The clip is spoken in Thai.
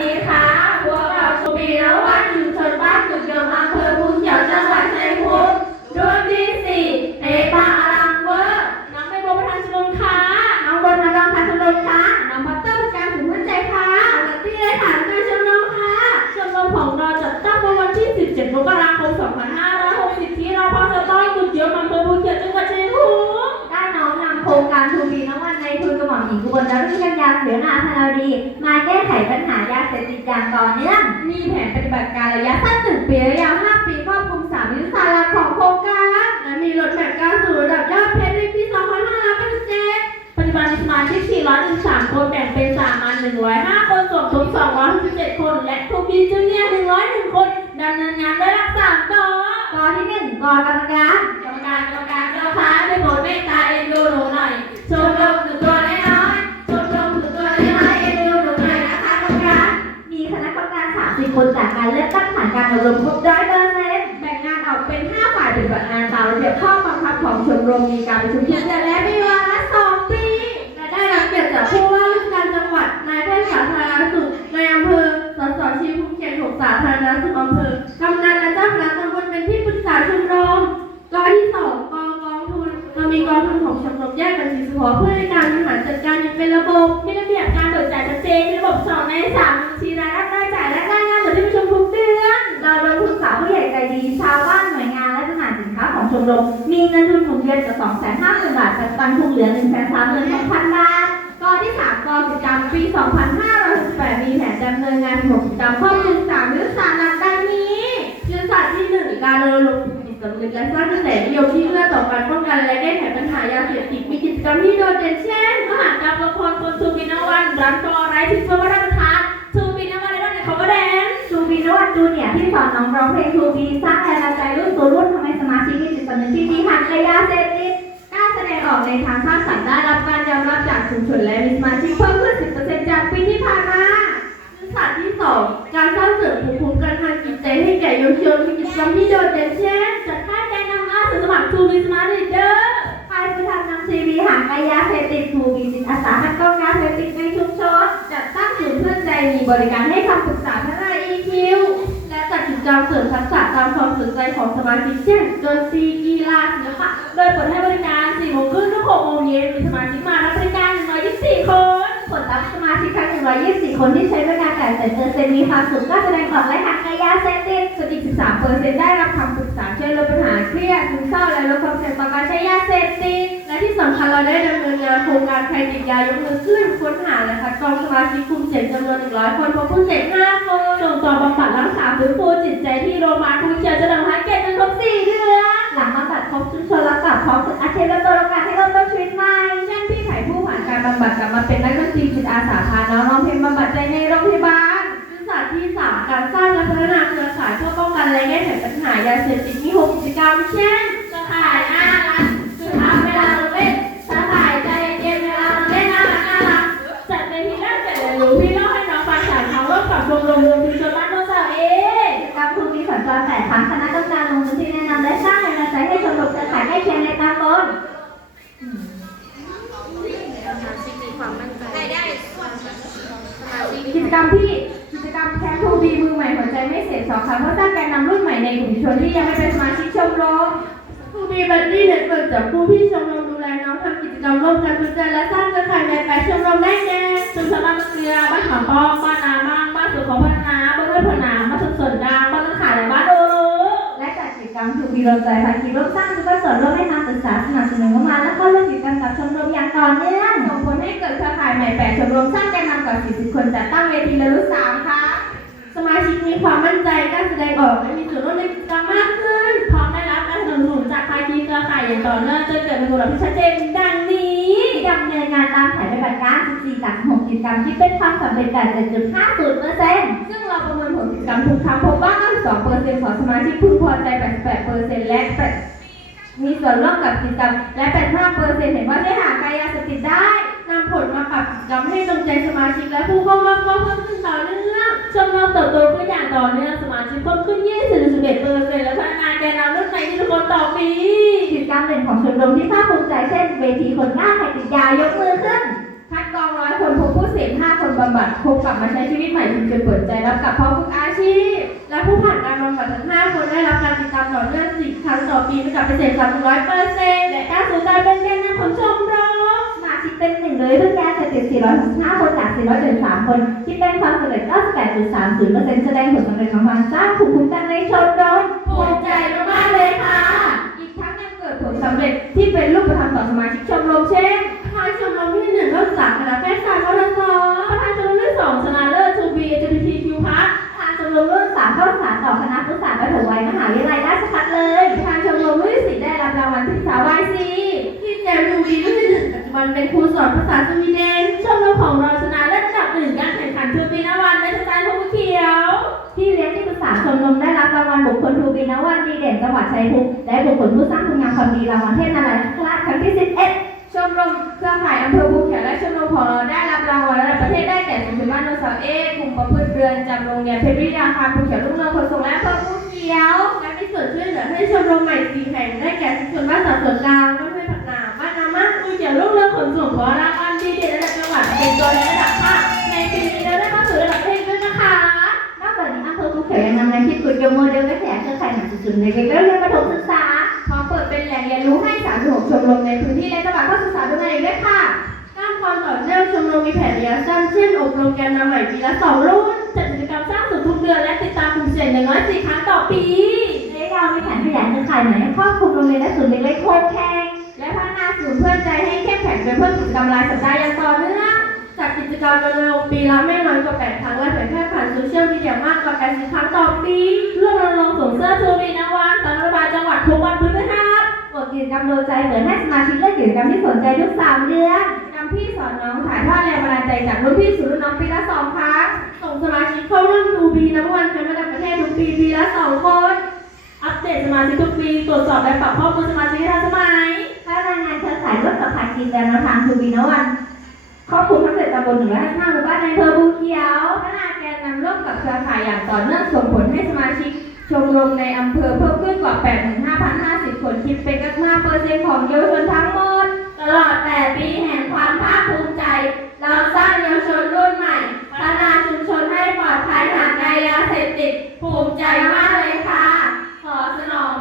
ดีค่ะ พวกเราชมรีนวั ม่อมหญิงอุบลรัตนกัญญาเสือนาธนาดี มาแก้ไขปัญหายาเสพติดอย่างต่อเนื่อง มีแผนปฏิบัติการระยะสั้นหนึ่งปีระยะห้าปีครอบคลุมสามยุทธศาสตร์หลักของโครงการ และมีรถแมพการสู่ระดับยอดเพชรในปี2597ปัจจุบันมีสมาชิก413 คนแบ่งเป็นสามัญ105 คนส่วนทุน267 คน และทูบีจูเนียร์101 คนดำเนินงานด้วยหลักสามกกอที่หนึ่งกอกรรมการกรรมการกรรมการเจ้าค้าได้โปรดเมตตาเอ็นดูหนูหน่อยชมรม 30 คนจากการเลือกตั้งผ่านการอบรมครบร้อยเปอร์เซ็นต์แบ่งงานออกเป็น 5 ฝ่ายปฏิบัติงานตามระเบียบข้อบังคับของชมรมมีการประชุมทุกเดือนและมีวาระ2ปีและได้รับเกียรติจากผู้ว่าราชการจังหวัดนายแพทย์สาธารณสุขนายอำเภอสสชีภูเขียนของสาธารณสุขอำเภอกำนันและเจ้าคณะตำบลเป็นที่ปรึกษาชมรมกอที่สองกอกองทุนเรามีกองทุนของชมรมแยกบัญชีเฉพเพื่อในการบริหารจัดการอย่างเป็นระบบมีระเบียบการเบิกจ่ายชัดเจนมีระบบสองในสามบัญชีรายรับรายจ่ายและราย เราโดยผู้สาวผู้ใหญ่ใจดีชาวบ้านหน่วยงานและจำหน่ายสินค้าของชมรมมีเงินทุนหมุนเวียนจาก2 5 0 0 0 0บาทปัจจุบันคงเหลือ 1 3 2 0 0 0บาทกอที่3กอกิจกรรมปี 2568มีแผนดำเนินงานของกิจกรรมครอบคลุม3ยุทธศาสตร์หลักดังนี้ยุทธศาสตร์ที่ 1 การรณรงค์จิตสำนึกและสร้างกระแสนิยมที่เพื่อต่อการป้องกันและแก้ไขปัญหายาเสพติดมีกิจกรรมที่โดดเด่นเช่นมหากรรมละครคนทูบินวันรันกอไรทิพย์วัฒนธรรมทูบิ นวัดจูเนียที่สอนน้องร้องเพลงทูบีสร้างแรงบันดาลใจรุ่นสู่รุ่นทำให้สมาชิกมีจิตสำนึกที่ดีหันกยาเสพติดกาแสดงออกในทางสร้างสรรค์ได้รับการยอมรับจากชุมชนและมีสมาชิกเพิ่มขึ้น 10%จากปีที่ผ่านมายุทธศาสตร์ที่ 2 การสร้างเสริมภูมิคุ้มกันทางจิตใจให้แก่เยาวชนมีกิจกรรมที่โดดเด่นเช่นจัดค่ายแกนนำอาสาสมัครทูบีสมาร์ทลีดเดอร์ภายผู้ทำนำทีวีห่างไกลยาเสพติดทูบีจิตอาสาคัดกรองยาเสพติดในชุมชนจัดตั้งศูนย์เพื่อนใจมีบริการให้คำปรึกษาพัฒนา EQ และจัด กิจกรรมเสริมทักษะตามความสนใจของสมาชิกเช่นดนตรีกีฬาศิลปะโดยเปิดให้บริการ4โมงครึ่งถึง6โมงเย็นมีสมาชิกมารับบริการ 124 คนผลลัพธ์สมาชิกทั้ง 124 คนที่ใช้บริการแต่เซ็นเตอร์เซ็นมีความสุขกล้าแสดงออกและห่างไกลยาเสพติดส่วนอีก 13 เปอร์เซ็นต์ได้รับคำปรึกษาช่วยลดปัญหาเครียดซึมเศร้าและลดความเสี่ยงต่อการใช้ยาเสพติดและที่สำคัญเราได้ดำเนินงานโครงการใครติดยายกมือขึ้นค้นหาและคัดกองสมาชิกกลุ่มเสี่ยงจำนวน 100 คนพบผู้เสพ5คนส่งต่อบำบัดรักษาฟื้นฟูจิตใจที่โรงพยาบาลภูเขียวจะดำเนินเกตจนครบ4เดือนหลังมาตัดครบชุมชนแล้วกลับพร้อมฝึกอาชีพและตัวโอกาสให้เริ่มต้นชีวิตใหม่เช่นพี่ไผ่ผู้ผ่านการบำบัดกลับมาเป็นนักดนตรีจิตอาสาพาน้องร้องเพลงบำบัดใจในโรงพยาบาลยุทธศาสตร์ที่ 3 การสร้างและพัฒนาเครือข่ายเพื่อป้องกันและแก้ไขปัญหายาเสพติดมีหกกิจกรรมเช่นเครือข่ายน่า แปดครั้งคณะกรรมการลงพื้นที่แนะนำและสร้างแรงบันดาลใจให้ชมรมเครือข่ายใกล้เคียงในตำบลกิจกรรมที่กิจกรรมแคมป์ทูบีมือใหม่หัวใจไม่เสียสองครั้งเพื่อสร้างแกนนำรุ่นใหม่ในกลุ่มชนที่ยังไม่เป็นสมาชิกชมรมทูบีบัดดี้เน็ตเวิร์กจากผู้ที่ชมรมดูแลน้องทำกิจกรรมร่วมกันเพื่อจะและสร้างเครือข่ายในแปดชมรมได้แก่ชุมชนบ้านมะเกลือบ้านหอมปองบ้านนาบ้างบ้าน รรมทูบีรวมใจภาคีร่วมสร้างจุดประสงค์ร่วมให้ทางศึกษาสนับสนุนงบประมาและเข้าร่วมกิจกรรมกับชมรมอย่างต่อเนื่องส่งผลให้เกิดเครือข่ายใหม่แปดชมรมสร้างแกนนำกว่า40 คนจัดตั้งเวทีละลึกสามค่ะ สมาชิกมีความมั่นใจกล้าแสดงออกและมีส่วนร่วมในกิจกรรมมากขึ้นพร้อมได้รับการสนับสนุนจากภาคีเครือข่ายอย่างต่อเนื่องจนเกิดเป็นผลลัพธ์ที่ชัดเจนดัง ดำเนินงานตามแผนปฏิบัติการ 14 หลัก6กิจกรรมที่เป็นความสำเร็จ 87.50%ซึ่งเราประเมินผลกิจกรรมทุกครั้งพบว่า92%ของสมาชิกพึงพอใจ 88%และ8 มีส่วนร่วมกับกิจกรรมและ85%เปอร์เซ็นเห็นว่าได้หากลยาเสพติดได้นำผลมาปรับกิจกรรมให้ตรงใจสมาชิกและผู้เข้าร่วมก็เพิ่มขึ้นต่อเนื่องชมรมเติบโตขึ้นอย่างต่อเนื่องสมาชิกเพิ่มขึ้น 20.11%และพัฒนาแกนนำรุ่นใหม่ที่ทุกคนต่อปีกิจกรรมเด่นของชมรมที่ภาคภูมิใจเช่น เวทีคนหน้าใครติดยายกมือขึ้นคัดกรองร้อยคนพบผู้เสพ5 นบำบัดคงกลับมาใช้ชีวิตใหม่จึงจะเปิดใจรับกับพ่อฝึกอาชีพ และผู้ผ่านการบำบัดทั้ง 5 คนได้รับการติดตามต่อเนื่อง10ครั้งต่อปีไม่กลับไปเสพสามร้อยเปอร์เซ็นต์และการสนใจเป็นแกนนำของชมรมสมาชิกเป็นหนึ่งเลยเพื่อการเสพติด465 คนจาก 473 คนที่เป็นความสำเร็จ98.30%แสดงผลสำเร็จของการสร้างภูมิคุ้มกันในชมรมภูมิใจมากๆเลยค่ะ อีกทั้งยังเกิดผลสำเร็จที่เป็นรูปธรรมต่อสมาชิกชมรมเช่นางชมรมที่หนึ่งนักศึกษาคณะแพทยศาสตร์วรสประธานชมรมที่สองชนะเลิศทูบี LGBTQ+ ทางชมรมรุ่นสามเข้าสารต่อคณะพุทธศาสตร์ปฐมวัยมหาวิทยาลัยราชภัฏเลยทางชมรมรุ่นที่สี่ได้รับรางวัลที่สาวายซีที่เจมทูบีรุ่นที่หนึ่งปัจจุบันเป็นครูสอนภาษาสวีเดนชมรมของเราชนะเลิศอันดับหนึ่งการแข่งขันทูบีนวันในสไตล์พงเขียว ที่เลี้ยงที่ปรึกษาชมรมได้รับรางวัลบุคคลทูบีนวันดีเด่นจังหวัดชัยภูมิและบุคคลผู้สร้างคุณงามความดีรางวัลเทพนาราธิราชครั้งที่11 ชมรมเครือข่ายอำเภอภูเขียวและชมรมของเราได้รับรางวัลระดับประเทศได้แก่สมเด็จบ้านโนเสาเอกลุ่มประพฤติเรือนจำโรงเรียนเพชรวิทยาคารภูเขียวรุ่งเรืองขนส่งและอำเภอภูเขียวและมีส่วนช่วยเหลือให้ชมรมใหม่สี่แห่งได้แก่ชุมชนบ้านสาวสวนกลางบ้านห้วยผักหนาบ้านนามาภูเขียวรุ่งเรืองขนส่งขอรางวัลดีเด่นระดับจังหวัดเป็นตัวแทนระดับภาคในปีนี้เราได้เข้าสู่ระดับประเทศด้วยนะคะนอกจากนี้อำเภอภูเขียวยังนำแนวคิดกุดยมโมเดลและขยายเครือข่ายหนังสือเด็กๆและเรียนประถมศึกษา พร้อมเปิดเป็นแหล่งเรียนรู้ให้36ชมรมในพื้นที่และจังหวัดเข้าศึกษาดูงานอีกด้วยค่ะด้านความต่อเนื่องชมรมมีแผนระยะสั้นเช่นอบรมแกนนำใหม่ปีละสองรุ่นจัดกิจกรรมสร้างสุดทุกเดือนและติดตามกลุ่มเสี่ยงอย่างน้อยสี่ครั้งต่อปีและเรามีแผนขยายเครือข่ายใหม่ให้ครอบคลุมโรงเรียนและศูนย์เด็กๆโคแข่งและพัฒนาศูนย์เพื่อนใจให้เข้มแข็งโดยเพิ่มกิจกรรมรายสัปดาห์อย่างต่อเนื่องจัดกิจกรรมรณรงค์ปีละไม่น้อยกว่า8ครั้งและเผยแพร่ผ่านโซเชียลมีเดียมากกว่า80ครั้งต่อปีร่วม จกรรมโดยใจเปิดให้สมาชิกเลือกกิจกรรมที่สนใจทุก3เดือนกิจกรรมพี่สอนน้องถ่ายทอดแรงบันดาลใจจากรุ่นพี่สู่รุ่นน้องปีละสองครั้งส่งสมาชิกเข้าร่วมดูบีน้ำวันแชมป์ระดับประเทศทุกปีปีละสองคน อัปเดตสมาชิกทุกปีตรวจสอบและปรับข้อมูลสมาชิกให้ทันสมัยถ้ารายงานเครือข่ายร่วมกับภาคีแนวทางทูบีนวันครอบคลุมทั้งเจ็ดตำบลหนึ่งร้อยห้าสิบห้าหมู่บ้านในอำเภอภูเขียวพัฒนาแกนนำร่วมกับเครือข่ายอย่างต่อเนื่องส่งผลให้สมาชิกชมรมในอำเภอเพิ่มขึ้นกว่า 85,050 ผลคิดเป็น95เปอร์เซ็นต์ของเยาวชนทั้งหมด ตลอด 8 ปีแห่งความภาคภูมิใจ เราสร้างเยาวชนรุ่นใหม่ พัฒนาชุมชนให้ปลอดภัยห่างไกลยาเสพติด ภูมิใจมากเลยค่ะ ขอสนอง